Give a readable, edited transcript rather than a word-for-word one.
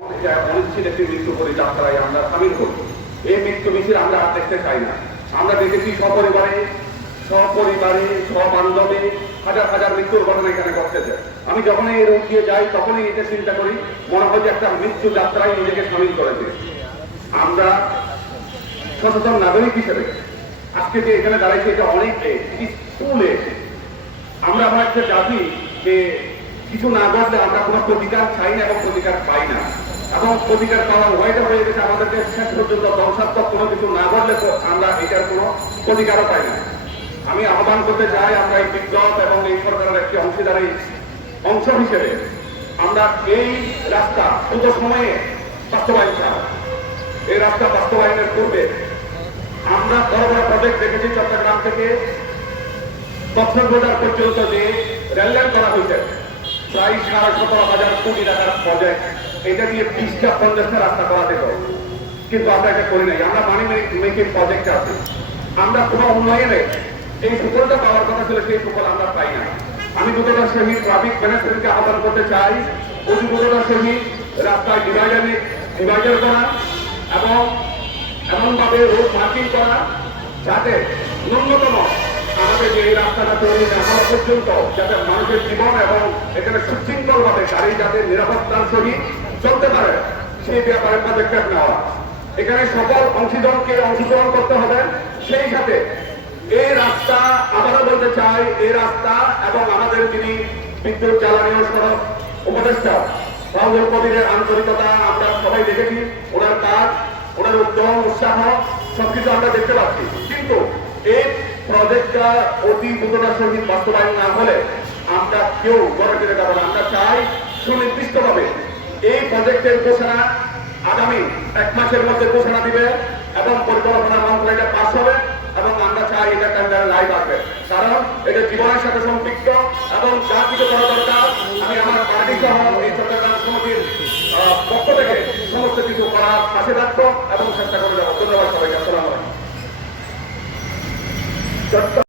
অনিশ্চিত একটি মৃত্যু পরিযাত্রায় আমরা সামিল করি। এই মৃত্যু মিছিল আমরা আর দেখতে চাই না। আমরা দেখেছি সপরিবারে সবান্ধবে হাজার হাজার মৃত্যুর ঘটনা এখানে ঘটতেছে। আমি যখনই এই রোড দিয়ে যাই তখনই এটা চিন্তা করি, মনে হয় যে একটা মৃত্যু যাত্রায় নিজেকে সামিল করেছে। আমরা সচেতন নাগরিক হিসেবে আজকে যে এখানে দাঁড়াইছে এটা অনেক স্কুলে আমরা আমার একটা জাতি যে কিছু না ঘটলে আমরা কোনো প্রতিকার চাই না এবং প্রতিকার পাই না, এবং প্রতিকার পাওয়ার ভয়টা হয়ে গেছে আমাদেরকে শেষ পর্যন্ত ধ্বংসাত্মক কোনো কিছু না ঘটলে আমরা এটার কোনো প্রতিকারও পাই না। আমি আহ্বান করতে চাই, আমরা এই বিপ্লব এবং এই সরকারের একটি অংশ হিসেবে আমরা এই রাস্তা দ্রুত সময়ে বাস্তবায়ন চাই। এই রাস্তা বাস্তবায়নের পূর্বে আমরা বড় বড় প্রজেক্ট দেখেছি। চট্টগ্রাম থেকে কক্সবাজার পর্যন্ত যে রেললাইন করা হয়েছে প্রায় 17,500 কোটি টাকার প্রজেক্ট, এটা দিয়ে 20টা-50টা রাস্তা করা যেত, কিন্তু আমরা এটা করি নাই। আমরা মানি মেকিং প্রজেক্ট আছে, আমরা কোনো উন্নয়নে এই সুফলটা পাওয়ার কথা ছিল, সেই সুফল আমরা পাই না। আমি দ্রুততার সহিত ট্রাফিক ম্যানেজমেন্টকে আহ্বান করতে চাই, অতি দ্রুততার সহিত রাস্তায় ডিভাইডার করা এবং এমনভাবে রোড মার্কিং করা যাতে ন্যূনতম আমাদের যে এই রাস্তাটা তৈরি না হওয়া পর্যন্ত যাতে মানুষের জীবন এবং এখানে সুশৃঙ্খল ভাবে গাড়ি যাতে নিরাপত্তার সহিত চলতে পারে সেই ব্যাপারে পদক্ষেপ নেওয়া। এখানে সকল অংশীদারকে অংশগ্রহণ করতে হবে। সেই সাথে এই রাস্তা, আবারও বলতে চাই, এই রাস্তা এবং আমাদের যিনি বিদ্যুৎ জ্বালানি ও সড়ক উপদেষ্টা ফাউজুল কবিরের আন্তরিকতা আমরা সবাই দেখেছি, ওনার কাজ, ওনার উদ্যম, উৎসাহ সবকিছু আমরা দেখতে পাচ্ছি। কিন্তু এই প্রজেক্টটা অতি দ্রুততার সহিত বাস্তবায়ন না হলে আমরা কেউ ঘরে ফিরে যাবো না। আমরা চাই সুনির্দিষ্টভাবে এই প্রজেক্টের ঘোষণা আগামী 1 মাসের মধ্যে ঘোষণা দিবে এবং পরিকল্পনা মন্ত্রণালয়টা পাস হবে এবং আমরা চাই এটা টেন্ডারে লাইভ আসবে, কারণ এটা জীবনের সাথে সম্পৃক্ত এবং যা কিছু করা দরকার আমি আমার পার্টি সহ এই চট্টগ্রাম সমিতির পক্ষ থেকে সমস্ত কিছু করার পাশে থাকবো এবং চেষ্টা করে যাবো।